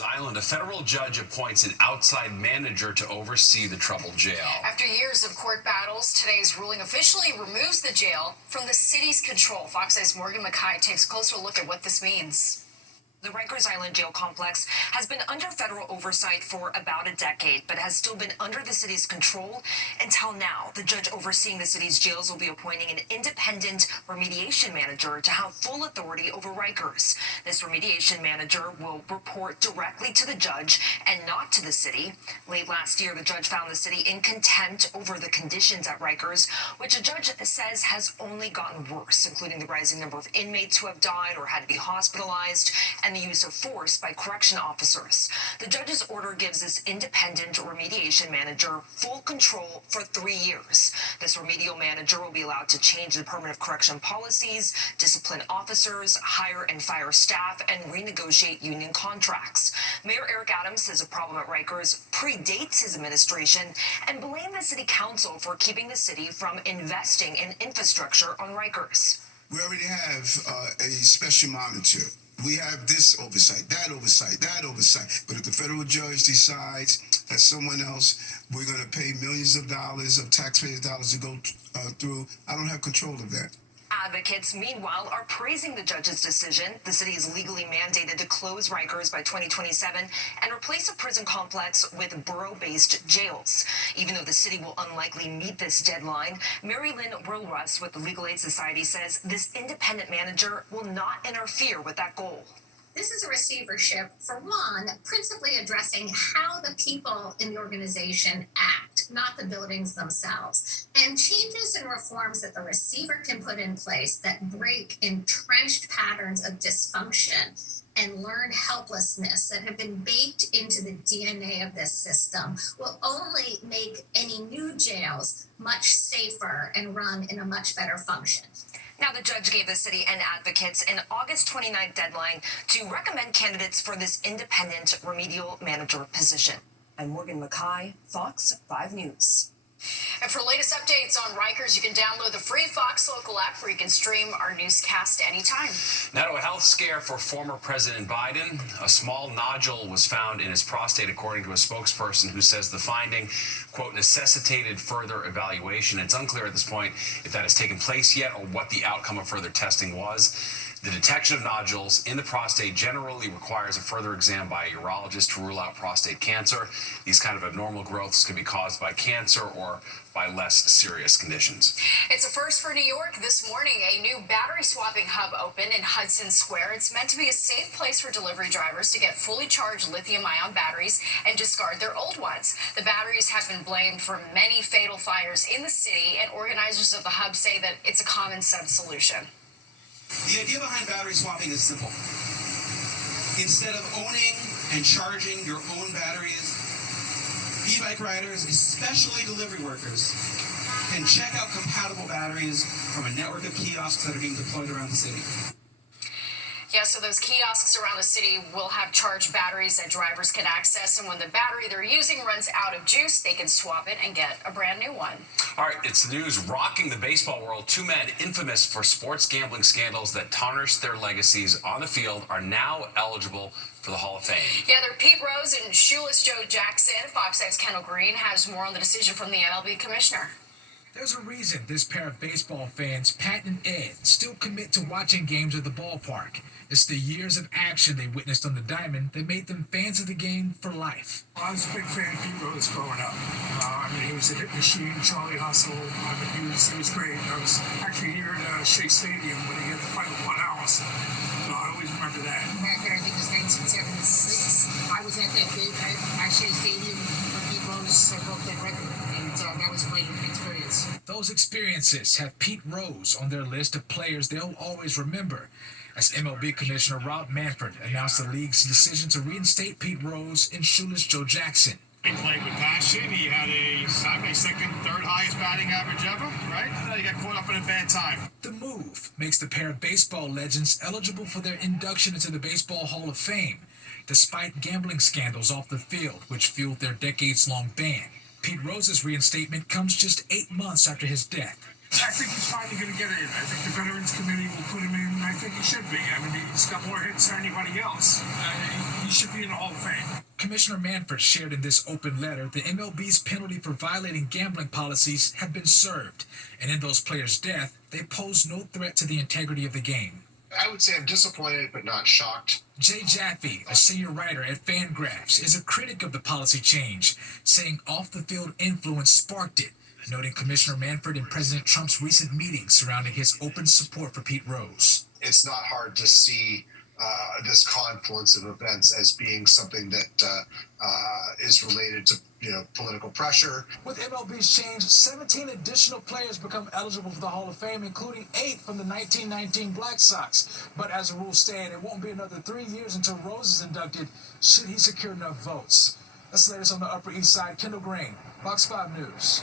Island, a federal judge appoints an outside manager to oversee the troubled jail. After years of court battles, today's ruling officially removes the jail from the city's control. Fox 8's Morgan McKay takes a closer look at what this means. The Rikers Island Jail Complex has been under federal oversight for about a decade, but has still been under the city's control until now. The judge overseeing the city's jails will be appointing an independent remediation manager to have full authority over Rikers. This remediation manager will report directly to the judge and not to the city. Late last year, the judge found the city in contempt over the conditions at Rikers, which a judge says has only gotten worse, including the rising number of inmates who have died or had to be hospitalized, and the use of force by correction officers. The judge's order gives this independent remediation manager full control for 3 years. This remedial manager will be allowed to change the permanent correction policies, discipline officers, hire and fire staff, and renegotiate union contracts. Mayor Eric Adams says the problem at Rikers predates his administration and blamed the city council for keeping the city from investing in infrastructure on Rikers. We already have a special monitor. We have this oversight, that oversight, that oversight. But if the federal judge decides that someone else, we're going to pay millions of dollars of taxpayers' dollars to go through, I don't have control of that. Advocates, meanwhile, are praising the judge's decision. The city is legally mandated to close Rikers by 2027 and replace a prison complex with borough-based jails. Even though the city will unlikely meet this deadline, Mary Lynn Wilruss with the Legal Aid Society says this independent manager will not interfere with that goal. This is a receivership, for one, principally addressing how the people in the organization act, not the buildings themselves, and changes and reforms that the receiver can put in place that break entrenched patterns of dysfunction and learned helplessness that have been baked into the DNA of this system will only make any new jails much safer and run in a much better function. Now, the judge gave the city and advocates an August 29th deadline to recommend candidates for this independent remedial manager position. I'm Morgan McKay, Fox 5 News. And for latest updates on Rikers, you can download the free Fox Local app where you can stream our newscast anytime. Now to a health scare for former President Biden. A small nodule was found in his prostate, according to a spokesperson who says the finding, quote, necessitated further evaluation. It's unclear at this point if that has taken place yet or what the outcome of further testing was. The detection of nodules in the prostate generally requires a further exam by a urologist to rule out prostate cancer. These kind of abnormal growths can be caused by cancer or by less serious conditions. It's a first for New York. This morning, a new battery swapping hub opened in Hudson Square. It's meant to be a safe place for delivery drivers to get fully charged lithium-ion batteries and discard their old ones. The batteries have been blamed for many fatal fires in the city, and organizers of the hub say that it's a common sense solution. The idea behind battery swapping is simple. Instead of owning and charging your own batteries, e-bike riders, especially delivery workers, can check out compatible batteries from a network of kiosks that are being deployed around the city. Yeah, so those kiosks around the city will have charged batteries that drivers can access, and when the battery they're using runs out of juice, they can swap it and get a brand new one. All right, it's the news rocking the baseball world. Two men infamous for sports gambling scandals that tarnished their legacies on the field are now eligible for the Hall of Fame. Yeah, they're Pete Rose and Shoeless Joe Jackson. Fox 8's Kendall Green has more on the decision from the MLB commissioner. There's a reason this pair of baseball fans, Pat and Ed, still commit to watching games at the ballpark. It's the years of action they witnessed on the diamond that made them fans of the game for life. I was a big fan of Pete Rose growing up. He was a hit machine, Charlie Hustle. He was great. I was actually here at Shea Stadium when he had the fight with Bud Allison. So I always remember that. Back there, I think it was 1976. I was at that big at Shea Stadium when Pete Rose broke that record, and that was a great experience. Those experiences have Pete Rose on their list of players they'll always remember, as MLB Commissioner Rob Manfred announced the league's decision to reinstate Pete Rose and Shoeless Joe Jackson. He played with passion. He had a second, third highest batting average ever, right? And then he got caught up in a bad time. The move makes the pair of baseball legends eligible for their induction into the Baseball Hall of Fame, despite gambling scandals off the field, which fueled their decades-long ban. Pete Rose's reinstatement comes just 8 months after his death. I think he's finally going to get in. I think the Veterans Committee will put him in. I think he should be. I mean, he's got more hits than anybody else. he should be in the Hall of Fame. Commissioner Manfred shared in this open letter the MLB's penalty for violating gambling policies had been served, and in those players' death, they pose no threat to the integrity of the game. I would say I'm disappointed but not shocked. Jay Jaffe, a senior writer at Fangraphs, is a critic of the policy change, saying off-the-field influence sparked it, noting Commissioner Manfred and President Trump's recent meetings surrounding his open support for Pete Rose. It's not hard to see this confluence of events as being something that is related to political pressure. With MLB's change, 17 additional players become eligible for the Hall of Fame, including 8 from the 1919 Black Sox. But as the rules stand, it won't be another 3 years until Rose is inducted, should he secure enough votes. That's the latest on the Upper East Side. Kendall Green, Fox 5 News.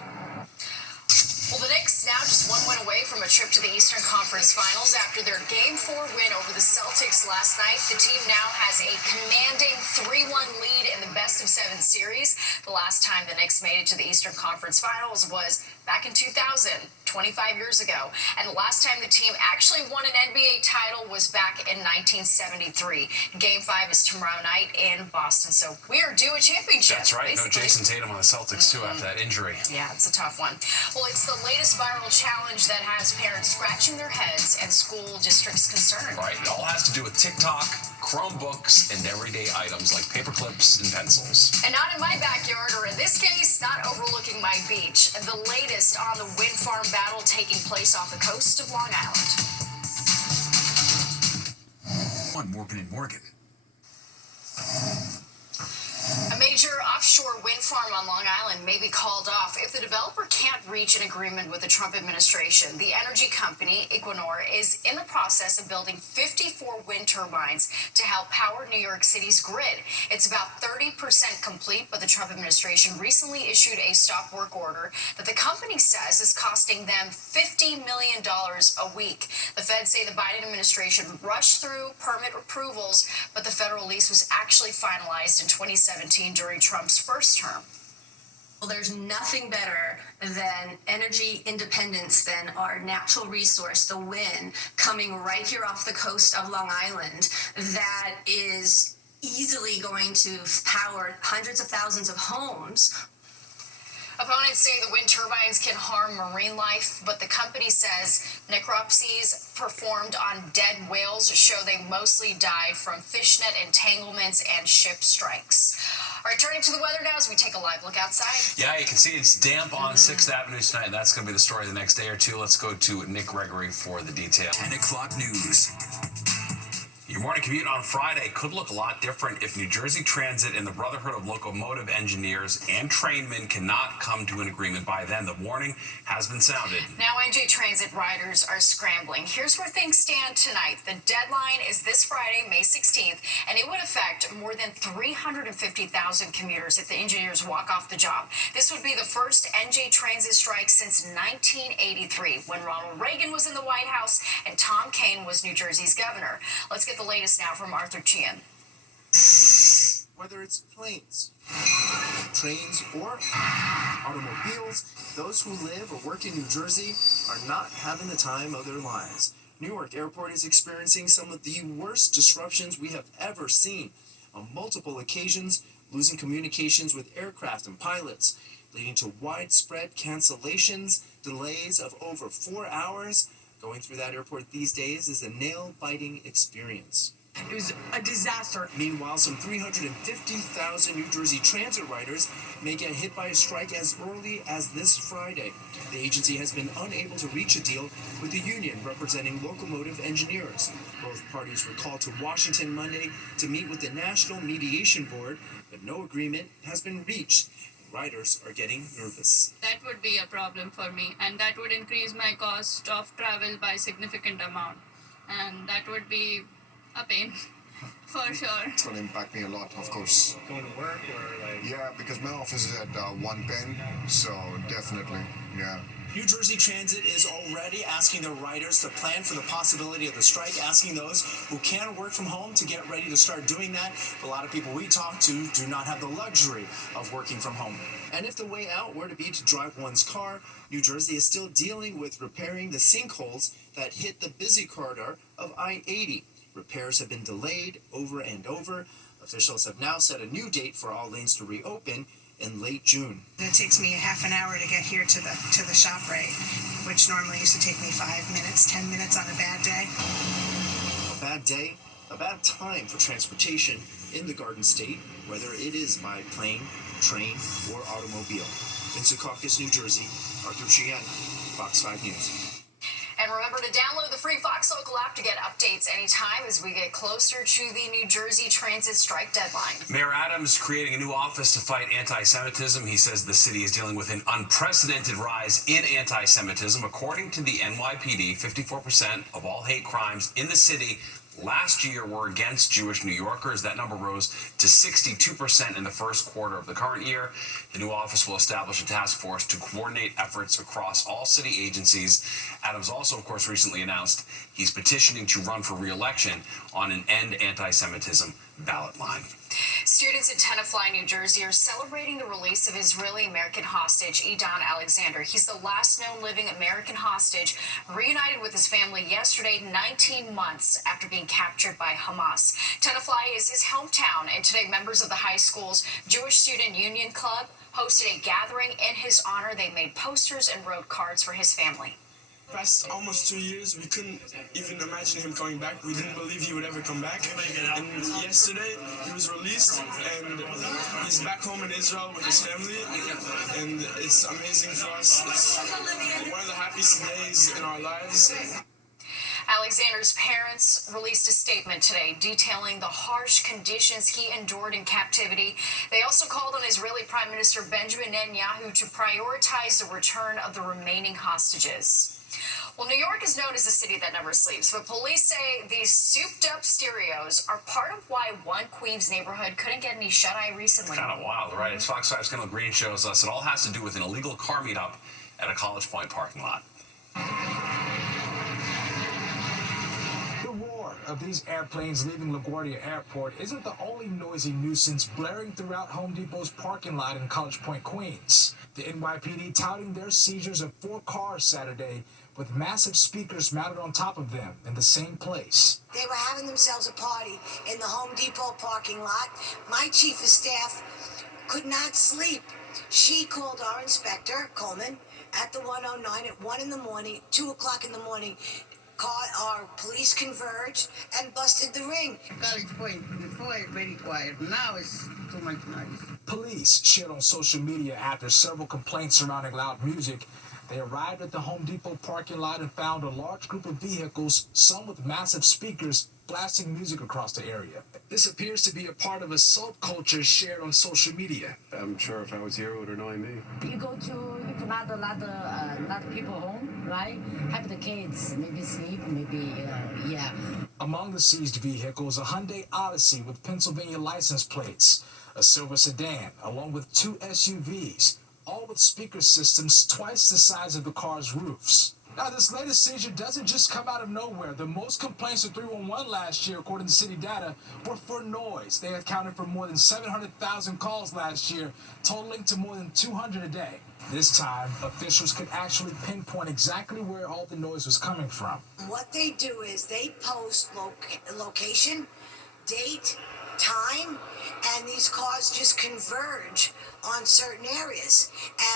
Well, the Knicks now just one win away from a trip to the Eastern Conference Finals after their Game 4 win over the Celtics last night. The team now has a commanding 3-1 lead in the best-of-7 series. The last time the Knicks made it to the Eastern Conference Finals was back in 2000, 25 years ago. And the last time the team actually won an NBA title was back in 1973. Game 5 is tomorrow night in Boston. So we are due a championship. That's right. Basically. No Jason Tatum on the Celtics, too, after that injury. Yeah, it's a tough one. Well, it's the latest viral challenge that has parents scratching their heads and school districts concerned. Right. It all has to do with TikTok, Chromebooks, and everyday items like paper clips and pencils. And not in my backyard, or in this case, not overlooking my beach. The latest on the wind farm battle taking place off the coast of Long Island. On Morgan & Morgan. A major offshore wind farm on Long Island may be called off if the developer can't reach an agreement with the Trump administration. The energy company, Equinor, is in the process of building 54 wind turbines to help power New York City's grid. It's about 30% complete, but the Trump administration recently issued a stop work order that the company says is costing them $50 million a week. The feds say the Biden administration rushed through permit approvals, but the federal lease was actually finalized in 2017 during Trump's first term. Well, there's nothing better than energy independence than our natural resource, the wind, coming right here off the coast of Long Island that is easily going to power hundreds of thousands of homes. Opponents say the wind turbines can harm marine life, but the company says necropsies performed on dead whales show they mostly died from fishnet entanglements and ship strikes. All right, turning to the weather now as we take a live look outside. Yeah, you can see it's damp on 6th Avenue tonight. That's going to be the story the next day or two. Let's go to Nick Gregory for the detail. 10 o'clock news. Your morning commute on Friday could look a lot different if New Jersey Transit and the Brotherhood of Locomotive Engineers and Trainmen cannot come to an agreement by then. The warning has been sounded. Now NJ Transit riders are scrambling. Here's where things stand tonight. The deadline is this Friday, May 16th, and it would affect more than 350,000 commuters if the engineers walk off the job. This would be the first NJ Transit strike since 1983, when Ronald Reagan was in the White House and Tom Kean was New Jersey's governor. Let's get the latest now from Arthur Chian. Whether it's planes, trains, or automobiles, those who live or work in New Jersey are not having the time of their lives. Newark Airport is experiencing some of the worst disruptions we have ever seen. On multiple occasions, losing communications with aircraft and pilots, leading to widespread cancellations, delays of over 4 hours. Going through that airport these days is a nail-biting experience. It was a disaster. Meanwhile, some 350,000 New Jersey Transit riders may get hit by a strike as early as this Friday. The agency has been unable to reach a deal with the union representing locomotive engineers. Both parties were called to Washington Monday to meet with the National Mediation Board, but no agreement has been reached. Riders are getting nervous. That would be a problem for me, and that would increase my cost of travel by a significant amount, and that would be a pain for sure. It's going to impact me a lot, of course. Going to work or like? Yeah, because my office is at 1 Penn, so definitely, yeah. New Jersey Transit is already asking their riders to plan for the possibility of the strike, asking those who can work from home to get ready to start doing that. A lot of people we talk to do not have the luxury of working from home. And if the way out were to be to drive one's car, New Jersey is still dealing with repairing the sinkholes that hit the busy corridor of I-80. Repairs have been delayed over and over. A Officials have now set a new date for all lanes to reopen in late June. It takes me a half an hour to get here to the ShopRite, which normally used to take me 5 minutes, 10 minutes on a bad day. A bad day, a bad time for transportation in the Garden State, whether it is by plane, train, or automobile. In Secaucus, New Jersey, Arthur Chien, Fox 5 News. And remember to download the free Fox Local app to get updates anytime as we get closer to the New Jersey transit strike deadline. Mayor Adams creating a new office to fight anti-Semitism. He says the city is dealing with an unprecedented rise in anti-Semitism. According to the NYPD, 54% of all hate crimes in the city last year were against Jewish New Yorkers. That number rose to 62% in the first quarter of the current year. The new office will establish a task force to coordinate efforts across all city agencies. Adams also, of course, recently announced he's petitioning to run for re-election on an End Anti-Semitism ballot line. Students in Tenafly, New Jersey are celebrating the release of Israeli-American hostage Idan Alexander. He's the last known living American hostage, reunited with his family yesterday, 19 months after being captured by Hamas. Tenafly is his hometown, and today members of the high school's Jewish Student Union Club hosted a gathering in his honor. They made posters and wrote cards for his family. Past almost 2 years, we couldn't even imagine him coming back. We didn't believe he would ever come back. And yesterday, he was released, and he's back home in Israel with his family. And it's amazing for us. It's one of the happiest days in our lives. Alexander's parents released a statement today detailing the harsh conditions he endured in captivity. They also called on Israeli Prime Minister Benjamin Netanyahu to prioritize the return of the remaining hostages. Well, New York is known as the city that never sleeps, but police say these souped-up stereos are part of why one Queens neighborhood couldn't get any shut-eye recently. Kind of wild, right? As Fox 5's Kendall Green shows us, it all has to do with an illegal car meetup at a College Point parking lot. The roar of these airplanes leaving LaGuardia Airport isn't the only noisy nuisance blaring throughout Home Depot's parking lot in College Point, Queens. The NYPD touting their seizures of 4 cars Saturday with massive speakers mounted on top of them in the same place. They were having themselves a party in the Home Depot parking lot. My chief of staff could not sleep. She called our inspector, Coleman, at the 109 at 1 in the morning, 2 o'clock in the morning. Our police converged and busted the ring. College Point, before it's very quiet. Now it's too much noise. Police shared on social media after several complaints surrounding loud music. They arrived at the Home Depot parking lot and found a large group of vehicles, some with massive speakers, blasting music across the area. This appears to be a part of a subculture shared on social media. I'm sure if I was here, it would annoy me. You go to not a lot of people home, right? Have the kids, maybe sleep, maybe, yeah. Among the seized vehicles, a Hyundai Odyssey with Pennsylvania license plates, a silver sedan, along with 2 SUVs, all with speaker systems twice the size of the car's roofs. Now, this latest seizure doesn't just come out of nowhere. The most complaints to 311 last year, according to city data, were for noise. They accounted for more than 700,000 calls last year, totaling to more than 200 a day. This time, officials could actually pinpoint exactly where all the noise was coming from. What they do is they post location, date, time, and these cars just converge on certain areas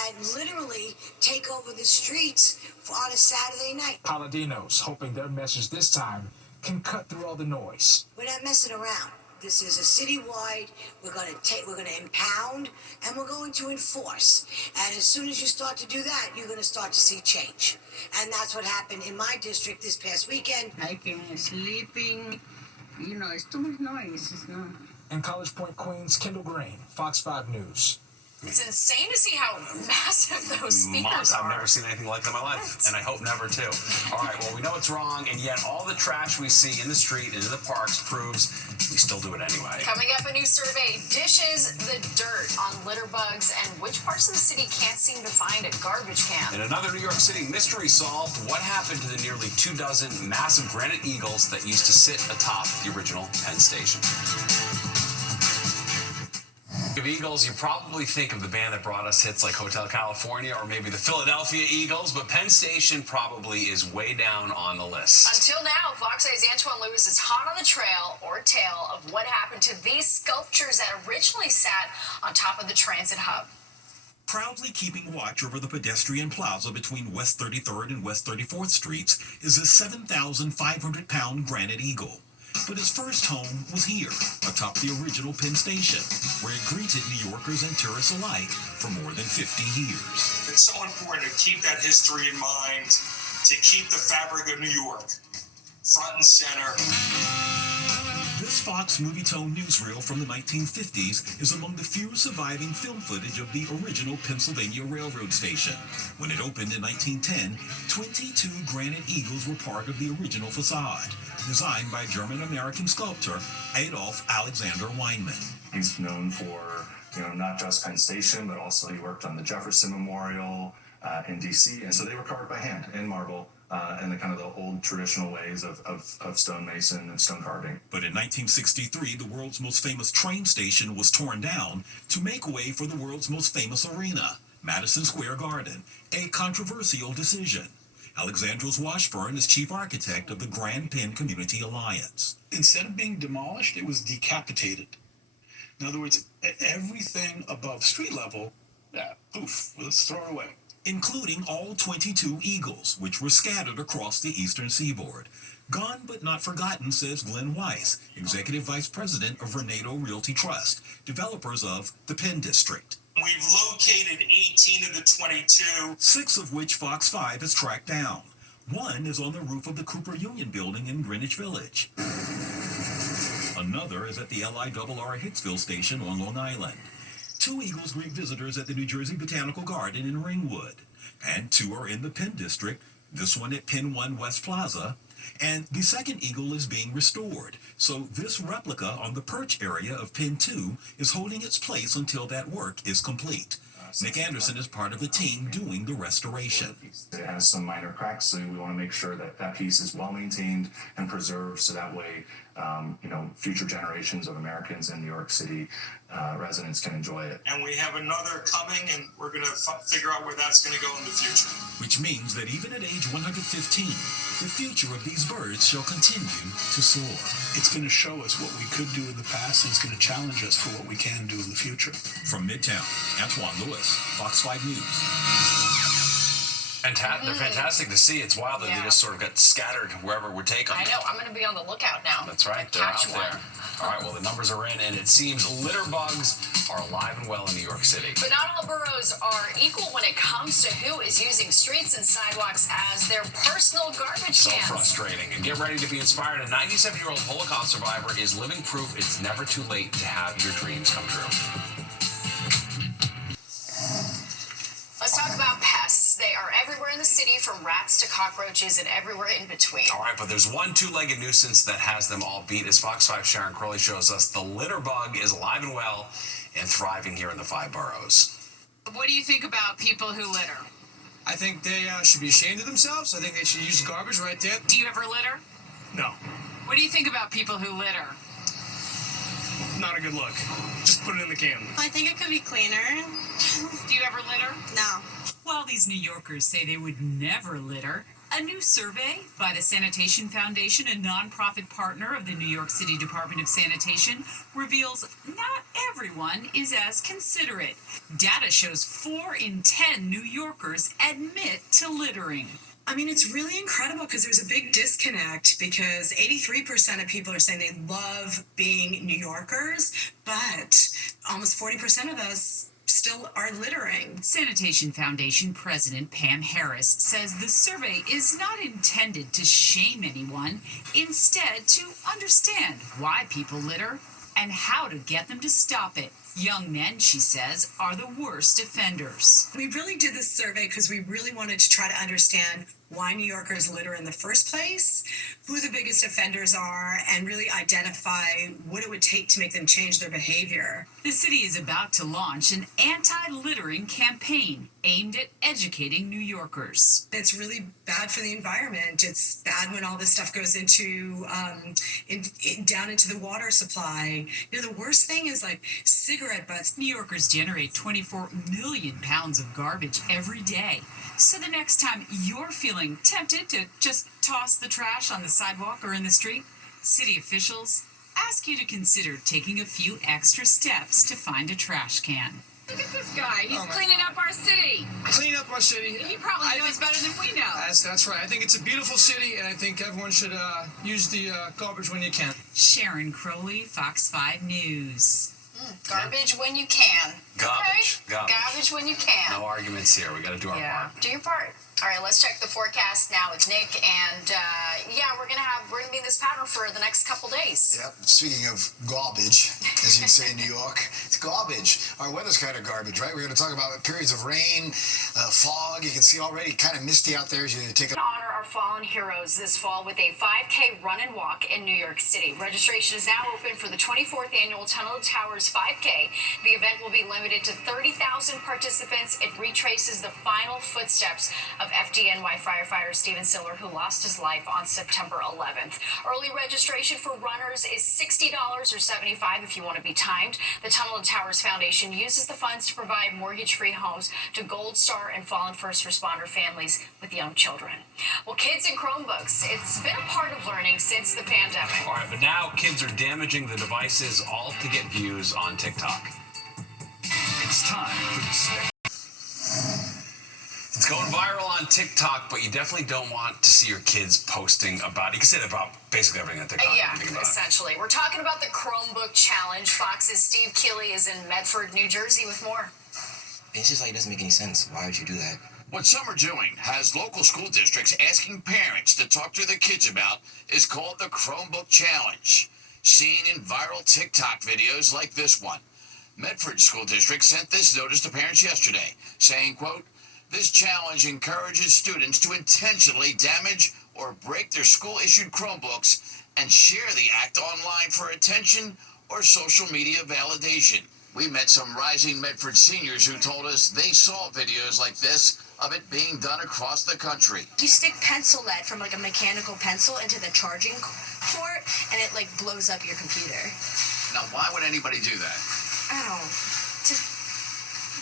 and literally take over the streets on a Saturday night. Paladinos hoping their message this time can cut through all the noise. We're not messing around. This is a citywide. We're going to impound, and we're going to enforce. And as soon as you start to do that, you're going to start to see change. And that's what happened in my district this past weekend. I can't sleeping. You know, it's too much noise. It's not. In College Point, Queens, Kendall Green, Fox 5 News. It's insane to see how massive those speakers are. I've never seen anything like that in my life, and I hope never to. All right, well, we know it's wrong, and yet all the trash we see in the street and in the parks proves we still do it anyway. Coming up, a new survey dishes the dirt on litter bugs and which parts of the city can't seem to find a garbage can. In another New York City mystery solved, what happened to the nearly 24 massive granite eagles that used to sit atop the original Penn Station? of Eagles, you probably think of the band that brought us hits like Hotel California or maybe the Philadelphia Eagles, but Penn Station probably is way down on the list. Until now, Fox 8's Antoine Lewis is hot on the trail or tail of what happened to these sculptures that originally sat on top of the transit hub. Proudly keeping watch over the pedestrian plaza between West 33rd and West 34th Streets is a 7,500-pound granite eagle. But its first home was here, atop the original Penn Station, where it greeted New Yorkers and tourists alike for more than 50 years. It's so important to keep that history in mind, to keep the fabric of New York front and center. This Fox Movietone newsreel from the 1950s is among the few surviving film footage of the original Pennsylvania Railroad station. When it opened in 1910, 22 granite eagles were part of the original facade, designed by German-American sculptor Adolf Alexander Weinman. He's known for, not just Penn Station, but also he worked on the Jefferson Memorial in D.C., and so they were carved by hand in marble. And the kind of the old traditional ways of stonemason and stone carving. But in 1963, the world's most famous train station was torn down to make way for the world's most famous arena, Madison Square Garden, a controversial decision. Alexandros Washburn is chief architect of the Grand Penn Community Alliance. Instead of being demolished, it was decapitated. In other words, everything above street level, poof, let's throw it away. Including all 22 eagles, which were scattered across the eastern seaboard. Gone but not forgotten, says Glenn Weiss, executive vice president of Renato Realty Trust, developers of the Penn District. We've located 18 of the 22. 6 of which Fox 5 has tracked down. One is on the roof of the Cooper Union Building in Greenwich Village. Another is at the LIRR Hicksville station on Long Island. 2 eagles greet visitors at the New Jersey Botanical Garden in Ringwood, and 2 are in the Penn District, this one at Penn 1 West Plaza, and the second eagle is being restored, so this replica on the perch area of Penn 2 is holding its place until that work is complete. Nick Anderson is part of the team doing the restoration. It has some minor cracks, so we want to make sure that that piece is well maintained and preserved, so that way, future generations of Americans in New York City residents can enjoy it. And we have another coming, and we're going to figure out where that's going to go in the future. Which means that even at age 115, the future of these birds shall continue to soar. It's going to show us what we could do in the past, and it's going to challenge us for what we can do in the future. From Midtown, Antoine Lewis, Fox 5 News. And they're fantastic to see. It's wild that they just sort of got scattered wherever we take them. I know. I'm going to be on the lookout now. That's right. They're out there. All right, well, the numbers are in, and it seems litter bugs are alive and well in New York City. But not all boroughs are equal when it comes to who is using streets and sidewalks as their personal garbage cans. So frustrating. And get ready to be inspired. A 97-year-old Holocaust survivor is living proof it's never too late to have your dreams come true. Let's talk about pests. They are everywhere in the city, from rats to cockroaches and everywhere in between. All right, but there's one two-legged nuisance that has them all beat. As Fox 5's Sharon Crowley shows us, the litter bug is alive and well and thriving here in the 5 boroughs. What do you think about people who litter? I think they should be ashamed of themselves. I think they should use the garbage right there. Do you ever litter? No. What do you think about people who litter? Not a good look. Just put it in the can. I think it could be cleaner. Do you ever litter? No. While these New Yorkers say they would never litter, a new survey by the Sanitation Foundation, a nonprofit partner of the New York City Department of Sanitation, reveals not everyone is as considerate. Data shows 4 in 10 New Yorkers admit to littering. I mean, it's really incredible because there's a big disconnect because 83% of people are saying they love being New Yorkers, but almost 40% of us still are littering. Sanitation Foundation President Pam Harris says the survey is not intended to shame anyone, instead to understand why people litter and how to get them to stop it. Young men, she says, are the worst offenders. We really did this survey because we really wanted to try to understand why New Yorkers litter in the first place, who the biggest offenders are, and really identify what it would take to make them change their behavior. The city is about to launch an anti-littering campaign aimed at educating New Yorkers. It's really bad for the environment. It's bad when all this stuff goes into down into the water supply. You know, the worst thing is like cigarette butts. New Yorkers generate 24 million pounds of garbage every day. So the next time you're feeling tempted to just toss the trash on the sidewalk or in the street, city officials ask you to consider taking a few extra steps to find a trash can. Look at this guy. He's cleaning up our city. Cleaning up our city. He probably knows better than we know. That's right. I think it's a beautiful city, and I think everyone should use the garbage when you can. Sharon Crowley, Fox 5 News. Garbage when you can. Garbage. Okay? Garbage when you can. No arguments here. We got to do our part. Do your part. All right, let's check the forecast now with Nick. And we're gonna be in this pattern for the next couple days. Yep. Speaking of garbage, as you'd say in New York, it's garbage. Our weather's kind of garbage, right? We're going to talk about periods of rain, fog. You can see already kind of misty out there as you take a... Honor our fallen heroes this fall with a 5K run and walk in New York City. Registration is now open for the 24th annual Tunnel to Towers 5K. The event will be limited to 30,000 participants. It retraces the final footsteps of FDNY firefighter Steven Siller, who lost his life on September 11th. Early registration for runners is $60 or $75 if you want to be timed. The Tunnel to Towers Foundation uses the funds to provide mortgage-free homes to Gold Star and fallen first responder families with young children. Well, kids and Chromebooks, it's been a part of learning since the pandemic. All right, but now kids are damaging the devices all to get views on TikTok. It's time for the It's going viral on TikTok, but you definitely don't want to see your kids posting about it. You can say that about basically everything on TikTok. Essentially. We're talking about the Chromebook Challenge. Fox's Steve Keeley is in Medford, New Jersey with more. It's just like, it doesn't make any sense. Why would you do that? What some are doing has local school districts asking parents to talk to their kids about is called the Chromebook Challenge. Seen in viral TikTok videos like this one. Medford School District sent this notice to parents yesterday, saying, quote, "This challenge encourages students to intentionally damage or break their school-issued Chromebooks and share the act online for attention or social media validation." We met some rising Medford seniors who told us they saw videos like this of it being done across the country. You stick pencil lead from like a mechanical pencil into the charging port and it like blows up your computer. Now, why would anybody do that? I don't know.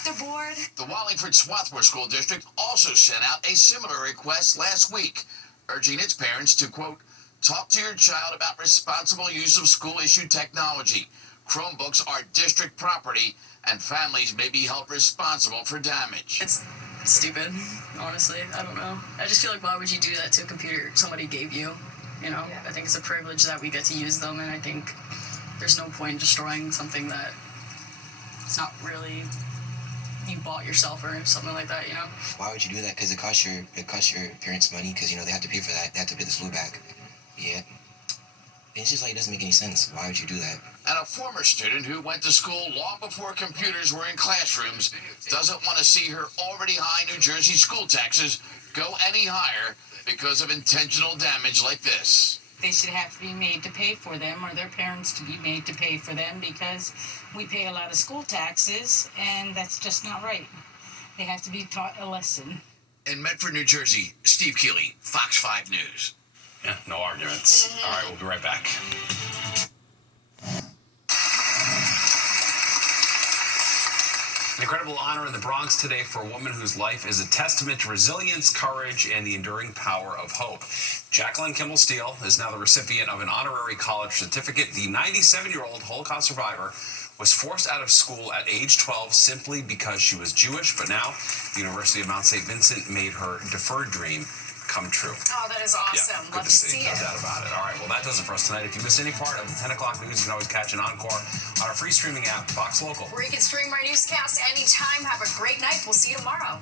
They're bored. The Wallingford Swarthmore School District also sent out a similar request last week, urging its parents to, quote, "Talk to your child about responsible use of school-issued technology. Chromebooks are district property, and families may be held responsible for damage." It's stupid, honestly. I don't know. I just feel like, why would you do that to a computer somebody gave you? You know, I think it's a privilege that we get to use them, and I think there's no point in destroying something that it's not really you bought yourself or something like that, you know? Why would you do that? Because it costs your parents money, because, you know, they have to pay for that. They have to pay the school back. Yeah. It's just like, it doesn't make any sense. Why would you do that? And a former student who went to school long before computers were in classrooms doesn't want to see her already high New Jersey school taxes go any higher because of intentional damage like this. They should have to be made to pay for them, or their parents to be made to pay for them, because we pay a lot of school taxes, and that's just not right. They have to be taught a lesson. In Medford, New Jersey, Steve Keeley, Fox 5 News. Yeah, no arguments. All right, we'll be right back. An incredible honor in the Bronx today for a woman whose life is a testament to resilience, courage, and the enduring power of hope. Jacqueline Kimball Steele is now the recipient of an honorary college certificate. The 97-year-old Holocaust survivor was forced out of school at age 12 simply because she was Jewish, but now the University of Mount St. Vincent made her deferred dream come true. Oh, that is awesome. Yeah, Love good to see. No doubt about it. All right, well, that does it for us tonight. If you missed any part of the 10 o'clock news, you can always catch an encore on our free streaming app, Fox Local. Where you can stream our newscast anytime. Have a great night. We'll see you tomorrow.